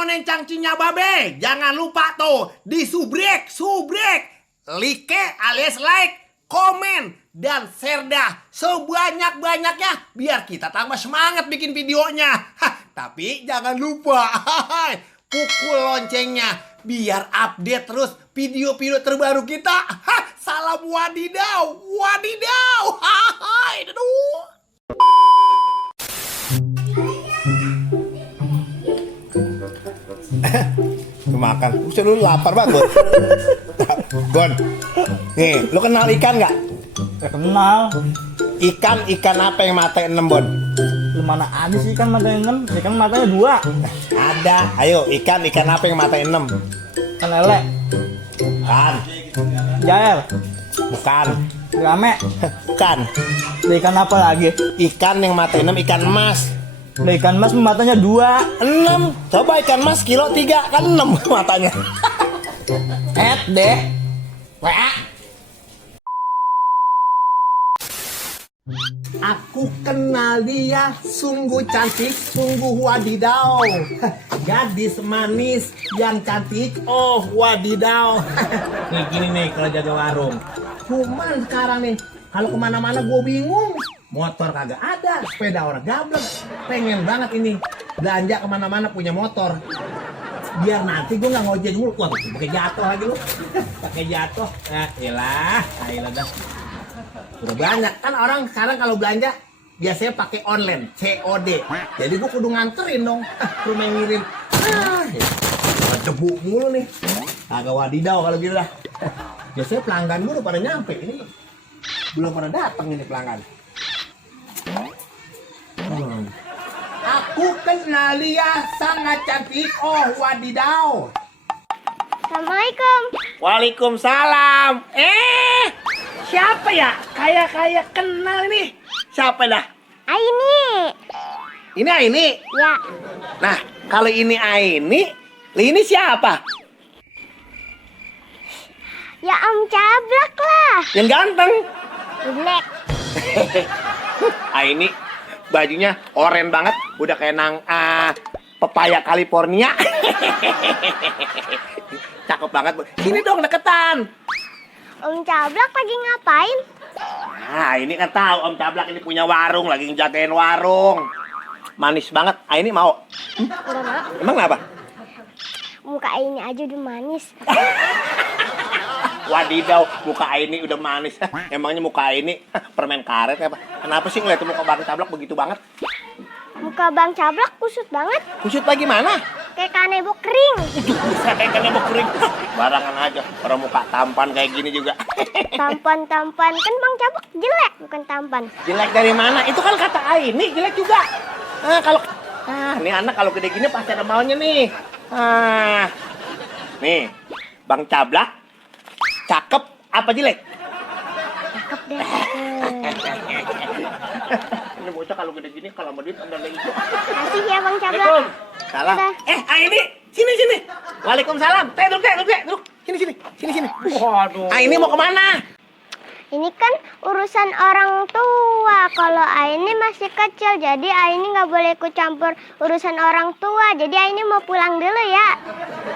nonen cangcinya babe, jangan lupa tuh di subrek, like alias like, komen, dan share dah sebanyak-banyaknya biar kita tambah semangat bikin videonya. Tapi jangan lupa pukul loncengnya biar update terus video-video terbaru kita. Salam wadidaw, wadidaw. Aduh. Makan, usah lu lapar banget. Gon, nih, lu kenal ikan nggak? Kenal. Ikan apa yang matanya 6, Bon? Lu mana ada sih ikan matanya 6? Ikan matanya 2. Ada. Ayo, ikan apa yang matanya 6? Kan lele, Kan, jael, bukan. rame. Bukan. Ikan apa lagi? Ikan yang matanya 6 ikan mas. Ikan mas matanya 2. 6. Coba ikan mas kilo 3 kan 6 matanya. Deh. WA. Aku kenal dia, sungguh cantik, sungguh wadidaw. Gadis manis yang cantik, oh wadidaw. Nih gini nih kalau jaga warung. Cuman sekarang nih, kalau kemana-mana gue bingung. Motor kagak ada, sepeda orang gablek. Pengen banget ini belanja kemana-mana punya motor. Biar nanti gue nggak ngojek dulu. Wah, pakai jatuh lagi lu. Pakai jatuh. Nah, iyalah, dah. Udah banyak kan orang sekarang kalau belanja biasanya pakai online COD. Jadi gue kudu nganterin dong. Rumah yang ngirim. Cebu mulu nih. Agak wadidaw kalau gitu dah. Biasanya pelanggan gue udah pada nyampe. Ini belum pada datang ini pelanggan. Aku kenal dia sangat cantik. Oh wadidaw. Assalamualaikum. Waalaikumsalam. Siapa ya? Kayak kenal nih. Siapa dah? Aini. Ini Aini. Ya. Nah, kalau ini Aini, ini siapa? Ya Om Cablak lah. Yang ganteng. Black. Aini bajunya oren banget, udah kayak nang pepaya California. Cakep banget. Ini dong deketan. Om Cablak lagi ngapain? Nah, ini kan tahu Om Cablak ini punya warung, lagi ngejagain warung. Manis banget. Ini mau? Udah mau. Emang kenapa? Muka ini aja udah manis. Wadidaw, muka ini udah manis. Emangnya muka ini permen karet apa? Kenapa sih ngeliat muka Bang Cablak begitu banget? Muka Bang Cablak kusut banget. Kusut bagaimana? Kayak kanebo kering. Kayak kanebo kering. Barangan aja, orang muka tampan kayak gini juga. Tampan. Kan Bang Cablak jelek, bukan tampan. Jelek dari mana? Itu kan kata Aini, jelek juga. Nih anak kalau gede gini pasti ada maunya nih. Nih, Bang Cablak, cakep apa jelek? Cakep deh. Ini bocah kalau gede gini kalau mau duit ambil lagi. Kasih ya Bang Cablak. Salam. Udah. Aini, sini. Waalaikumsalam. Duduk. Sini. Waduh. Aini mau kemana? Ini kan urusan orang tua. Kalau Aini masih kecil, jadi Aini nggak boleh ikut campur urusan orang tua. Jadi Aini mau pulang dulu ya.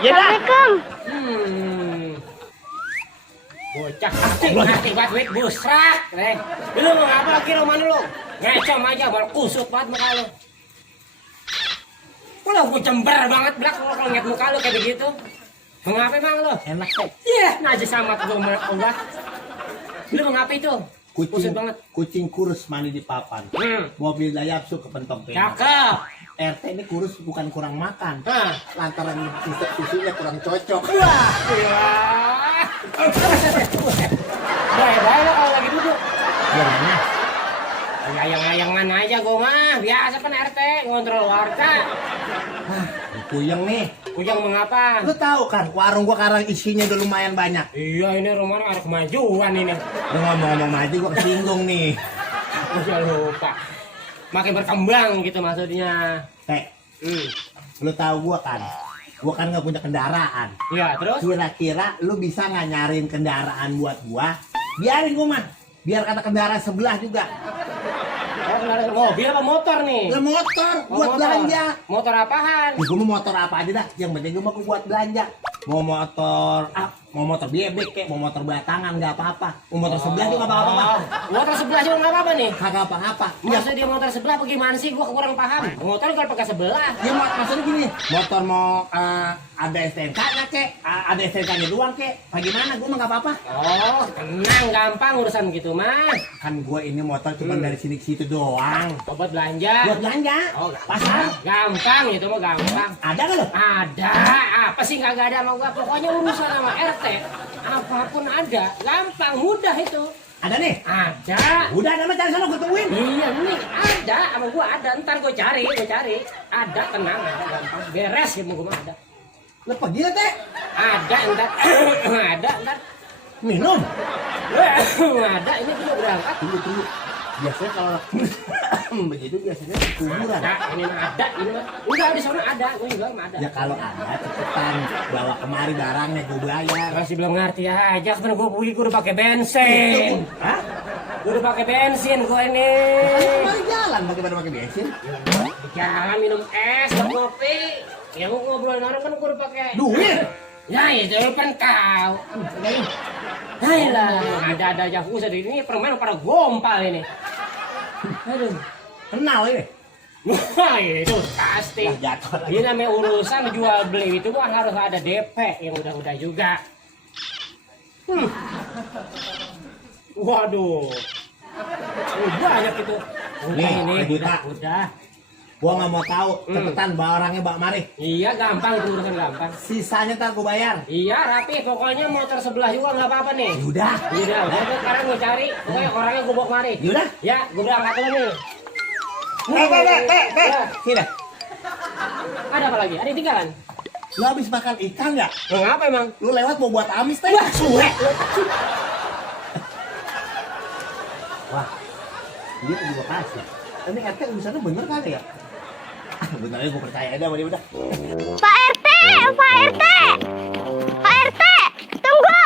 Assalamualaikum. Bocah ngerti banget duit busrak, Reng. Lu mau ngapa lagi rumah lu? Ngecom aja, baru kusut banget muka lu. Gue cember banget belak kalau ngeliat muka lu kayak begitu. Mau ngapa emang lu? Enak kok. Iya, najis amat gue enggak. Lu mau ngapa itu? Kusut banget. Kucing kurus mandi di papan. Mobil Daihatsu kepentong pengen. Cakep. RT ini kurus bukan kurang makan. Hah. Lantaran sistem susunya kurang cocok. Wah, gila. Baik lo kalau lagi duduk. Gimana? Ayang-ayangan aja gue mah. Biasa kan RT, ngontrol warga. Puyeng nih. Kujang mengapa? Lu tahu kan warung gua sekarang isinya udah lumayan banyak. Iya, ini rumahnya ada kemajuan ini. Lu ngomong-ngomong maju gua kesinggung nih. Masya lupa. Makin berkembang gitu maksudnya. Lu tahu gua kan nggak punya kendaraan. Iya, terus? Kira-kira lu bisa nggak nyariin kendaraan buat gua? Biarin gua mah. Biar kata kendaraan sebelah juga. Mobil apa motor nih? Lah motor Oh, buat motor. belanja. Motor apaan? Gue mau motor apa aja dah, yang penting gue mau buat belanja. Mau motor mau motor bebek kek, mau motor batangan nggak apa-apa. Mau motor sebelah juga nggak apa-apa. Pak. Motor sebelah juga nggak apa-apa nih. Kagak apa-apa. Ya, Maksud dia motor sebelah bagaimana sih? Gua kurang paham. Motor kalau pakai sebelah. ya maksudnya gini, motor mau ada STNK-nya kek, ada STNK-nya doang kek. Bagaimana? Gue mah nggak apa-apa. Oh, tenang, gampang urusan gitu mah. Kan gue ini motor cuma dari sini ke situ doang. Oh, buat belanja. Buat belanja. Oh, Pasar. gampang itu mah gampang. Ada nggak lo? Ada, apa sih nggak ada sama gua? Pokoknya urusan sama RT, apapun ada, gampang, mudah itu. Ada nih. Ada. Udah ada mah cari sana gue tungguin. Iya nih, ada sama gua ada. Ntar gua cari. Ada, tenang, ada gampang. Beres ya gua mah ada. Lo pergi lah teh. Ada ntar, ada ntar. Minum. Ada, ini gua berangkat. Tunggu. Biasanya kalau begitu biasanya di kuburan. Ada, ini mah ada, ini mah. Udah di sana ada, gua juga mah ada. Ya kalau ada cepetan bawa kemari barangnya gue bayar. Masih belum ngerti aja, sebenarnya gua udah pakai bensin. Hah? Gua udah pakai bensin gua ini. Mari jalan bagaimana pakai bensin? Di jalan minum es, kopi. Yang ngobrolin orang kan gua udah pakai. Duit. Ya itu kan kau. Ayolah, ada aja usah ini permen pada gompal ini. Aduh. Kenal ini. Wah, itu pasti. Wah, jatuh lagi. Ini namanya urusan jual beli itu mah harus ada DP yang udah juga. Waduh. Banyak itu. Udah Nih, ini, sejuta. udah. Gua nggak mau tahu cepetan barangnya bawa mari. Iya, gampang itu urusan gampang. Sisanya ntar gue bayar. Iya, rapi. Pokoknya motor sebelah juga nggak apa-apa nih. Udah. Udah, gue sekarang gue cari. Pokoknya orangnya gue bawa kemari. Yaudah. Ya, gue berangkat dulu nih. Teh. Ya. Sini. Ada apa lagi? Ada yang tinggalan? Lu habis makan ikan ya? Ngapa emang? Lu lewat mau buat amis teh? Suwe. Wah. Dia juga kasih. Ini RT urusannya bener kali ya? Bener aja gue percaya aja sama dia udah. Pak RT, Pak RT, Pak RT, tunggu.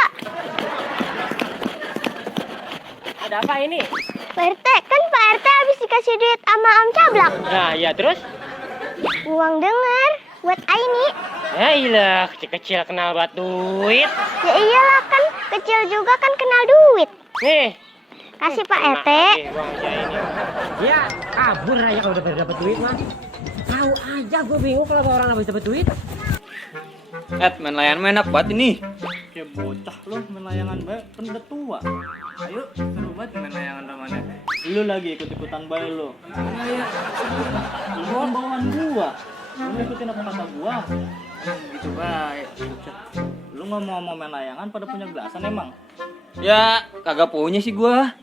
Ada apa ini? Pak RT, kan Pak RT habis dikasih duit sama Om Cablak. Nah, ya terus? Uang denger buat Aini. Ya iyalah, kecil-kecil kenal buat duit. Ya iyalah kan kecil juga kan kenal duit. Nih. Kasih Pak RT. Ya, kabur aja kalau udah dapat duit mah. Tahu aja gue bingung kalau orang habis dapat duit. Main layangan main enak banget ini. Kayak bocah lo main layangan bae, kan udah tua. Ayo, seru banget main layangan namanya. Lu lagi ikut-ikutan bae lo. Lu kan bawaan gua. Lu ikutin apa kata gua? Gitu baik. Lu ngomong main layangan pada punya gelasan emang? Ya, kagak punya sih gua.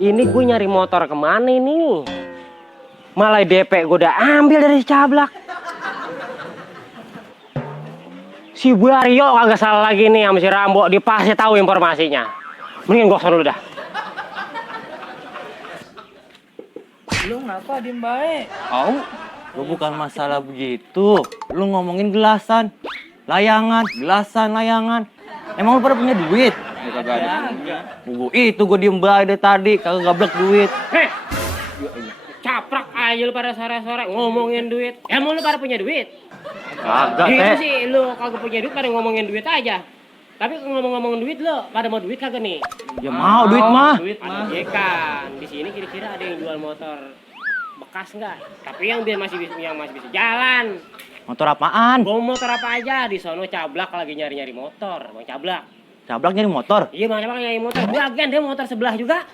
Ini gue nyari motor kemana ini? Malah DP gue udah ambil dari si Cablak. Si Bu Aryo kagak salah lagi nih sama si Rambo. Dia pasti tahu informasinya. Mendingan gue kesana dulu dah. Lu ngapa diem bae? Gua bukan masalah begitu. Lu ngomongin gelasan, layangan, gelasan, layangan. Emang lu pada punya duit? Ya kagak ada. Itu gua diem bae dari tadi, kagak gablek duit. Heh, caprak aja lu pada sore-sore ngomongin duit. Emang lu pada punya duit? Kagak, Gitu Teh. sih, lu kagak punya duit pada ngomongin duit aja. Tapi ngomong-ngomongin duit lo, pada mau duit kagak nih? Ya mau duit mah. Iya kan, di sini kira-kira ada yang jual motor bekas nggak? Tapi yang biar masih bisa jalan. Motor apaan? Bawa motor apa aja di sono Cablak lagi nyari-nyari motor, Bang Cablak. Cablak nyari motor. Iya Bang Cablak nyari motor. Bagian dia motor sebelah juga.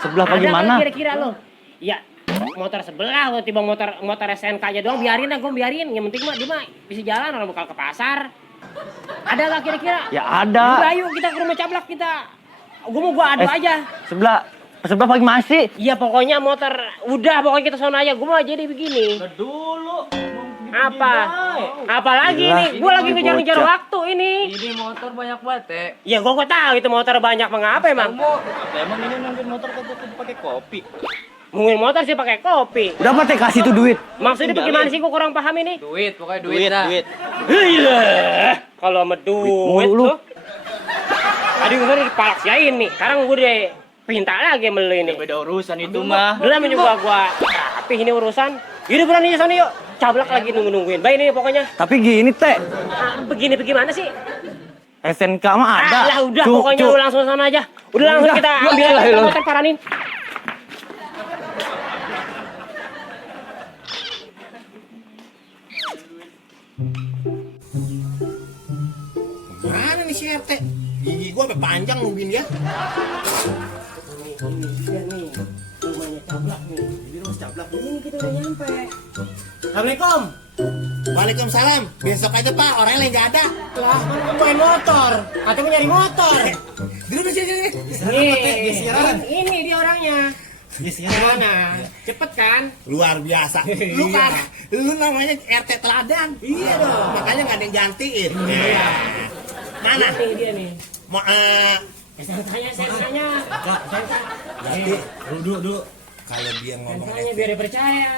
Sebelah Ada bagaimana? nggak kira-kira lo? Iya, motor sebelah lo tiba motor SNK aja doang biarin dah, gue biarin. Yang penting mah dia mah bisa jalan, orang bakal ke pasar. Ada nggak kira-kira? Ya ada. Udah ayo kita ke rumah Cablak kita. Gua adu aja. Sebelah pagi masih. Iya pokoknya motor udah pokoknya kita sono aja. Gua mau jadi begini. Dulu. Apa? Apalagi Gila, ini? Gua lagi ini ngejar-ngejar bocah. waktu ini. Ini motor banyak banget, Teh. Ya gua tahu itu motor banyak mengapa emang? Emang ini nungguin motor kagak pakai kopi. Mungkin motor sih pakai kopi. Udah apa Teh kasih tuh duit? Maksudnya bagaimana sih gua kurang paham ini? Duit, pokoknya duit. Iya. Kalau sama duit Mulu lu. tuh. Tadi gue dipalak si ini. Sekarang gue deh pinta lagi beli ini. Beda urusan itu mah. Udah mencoba gua tapi ini urusan. Yaudah berani sana yuk. Cablak lagi nungguin. Baik ini pokoknya. Tapi gini teh, Begini bagaimana sih? SNK mah ada. Lah udah pokoknya lu langsung sana aja. Udah langsung kita ambil aja motor paranin. Mana nih si RT? Gigi gua sampai panjang nungguin dia. Ini dia nih. Rumahnya cablak nih. Ini rumah cablak. Ini kita udah nyampe. Assalamualaikum. Waalaikumsalam. Besok aja Pak, orangnya lagi nggak ada. Lah, kan main motor. Katanya nyari motor. Dulu sini. Ini dia orangnya. Gimana? Cepet kan? Luar biasa. Lu kan, lu namanya RT teladan. Iya dong. Makanya nggak ada yang gantiin. Mana? Ini dia nih. Mau SNK-nya. Jadi, dulu. Kalau dia ngomong SNK-nya biar dia percaya.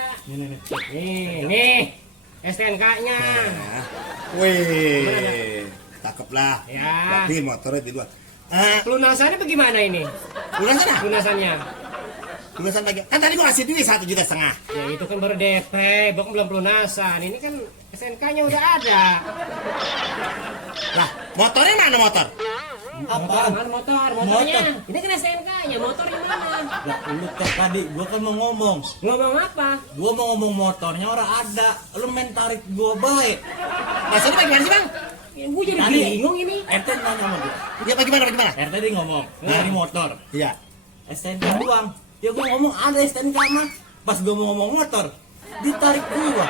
Nih. SNK-nya. Wih, cakep lah. Ya. Berarti motornya di luar. Pelunasannya bagaimana ini? Udah sana? Pelunasannya. Lunasan lagi. Kan tadi gua kasih duit 1,5 juta. Ya itu kan baru DP, belum pelunasan. Ini kan SNK-nya udah ada. Lah, motornya mana motor? Motornya. Ini kan SNK-nya, motornya mana? Lah lu tadi gua kan mau ngomong. Ngomong apa? Gua mau ngomong motornya orang ada. Lu main tarik gua baik. Maksudnya bagaimana sih Bang? Ya, gue jadi Tadi bingung ini. RT nanya sama gua. Ya bagaimana? RT dia ngomong, nyari motor. Iya. STNK doang. Ya gua ngomong ada STNK mah. Pas gua mau ngomong motor, ditarik gua.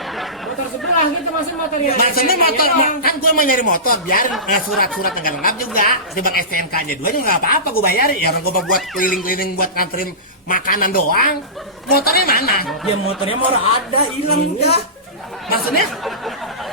Motor sebelah gitu maksud motornya. Maksudnya motor, kan gue mau nyari motor, biarin surat-surat yang lengkap juga. Timbang STNK-nya dua juga nggak apa-apa, gue bayarin. Ya orang gue mau buat keliling-keliling buat nganterin makanan doang. Motornya mana? Ya motornya mah orang ada, hilang udah. Maksudnya?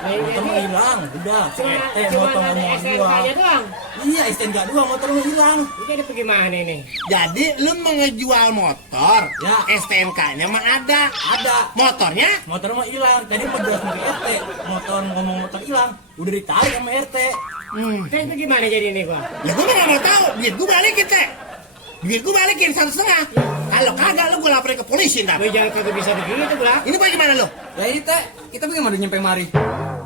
Motor mah hilang, udah. Cuma Motor ada ngomong SNK-nya gua. doang. Iya, STNK doang, motor mah hilang. Ini ada bagaimana ini? Jadi lu mau ngejual motor, Ya. STNK-nya mah ada. Ada. Motornya? Motor mah hilang. Tadi mau jelas sama RT. Motor ngomong motor hilang, udah ditarik sama RT. Terus bagaimana jadi ini gua? Ya gue nggak mau tahu, duit gue balikin teh. Duit gue balikin 1,5. Kalau kagak lu gue laporin ke polisi ntar. Gue jangan kagak bisa begitu gua. Ini bagaimana lu? Ya ini teh, kita bagaimana nyampe mari?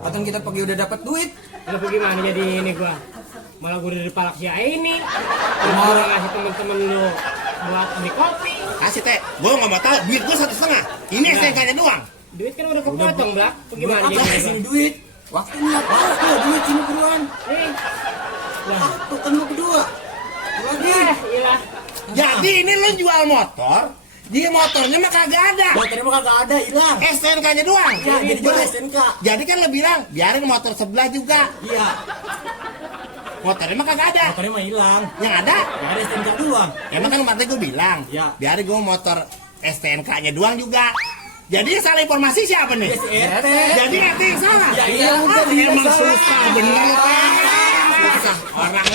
Atau kita pergi udah dapat duit? Lalu bagaimana jadi ini gua? Malah gue udah dipalak si ini. Mau ngasih temen-temen lu buat beli kopi. Kasih teh, gue nggak mau tahu, duit gue 1,5. Ini STNK-nya doang. Duit kan udah kepotong, Blak. Bagaimana Apa jadi? sini duit? Waktunya apa? Ya duit sini buruan. Nih. Aku kan lu kedua. Lagi. Iyalah. Jadi ini lu jual motor, di motornya mah kagak ada. Motornya mah kagak ada, hilang. STNK-nya doang. Ya, jadi jual STNK. Jadi kan lu bilang, biarin motor sebelah juga. Iya, Motornya mah kagak ada. motornya mah hilang. Yang ada, Ya ada STNK doang. emang kan kemarin gue bilang, Ya. biarin gue motor STNK-nya doang juga. Jadi yang salah informasi siapa nih? Ya si RT. Jadi RT yang salah. Ya iya, udah, dia emang salah. susah bener. Susah orang.